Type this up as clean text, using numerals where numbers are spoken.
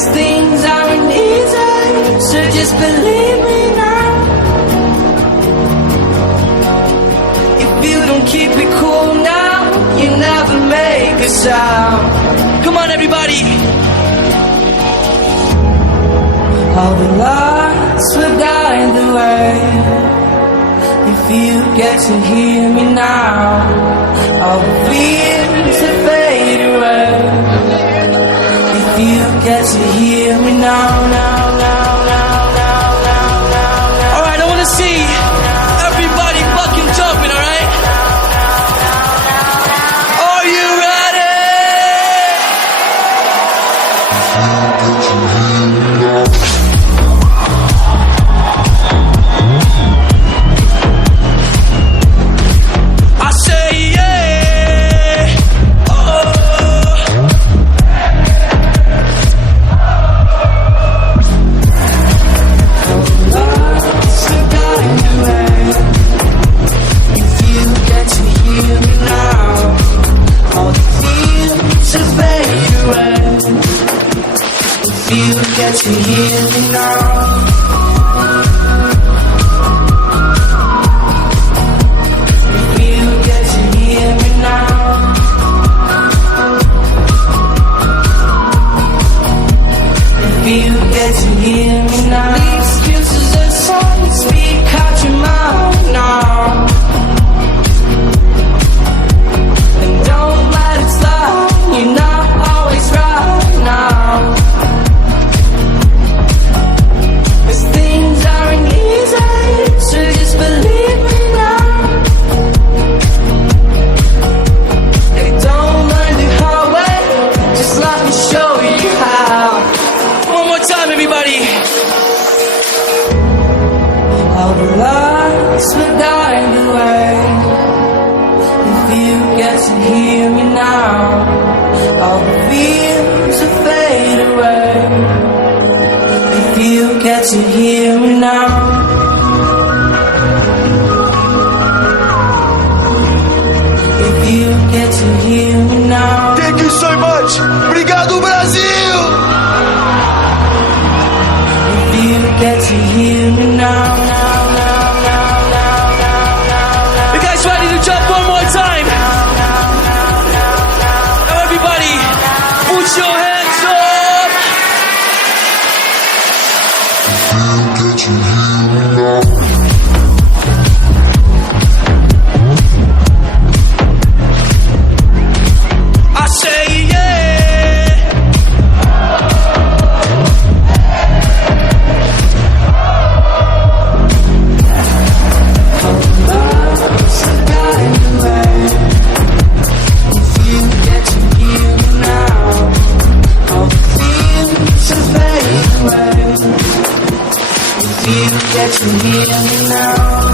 'Cause things aren't easy, so just believe me now. If you don't keep it cool now, you never make a sound. Come on, everybody. All the lights will guide the way. If you get to hear me now, all the fears will fade away. If you get to hear me now, now, now, now, now, now, now, now. All right, I want to see everybody fucking jumping, all right? Are you ready? I say yeah. Oh. If you get to hear me now, all the fears will fade away. If you get to hear me now. You get to hear me now. The excuses and songs speak out your mouth now. And don't let it slide, you're not always right now. 'Cause things aren't easy, so just believe me now. They don't learn the hard way, just let me show you how. One more time, everybody. All the lights will guide the way. If you get to hear me now, all the fears will fade away. If you get to hear me now. If you get to hear me now. Thank you so much. Obrigado, Brasil. You get to hear me now, now, now, now, now, now, now, now. You guys ready to jump one more time? Now everybody, put your hands up. You get to hear me now. I say yeah. You get to hear me now.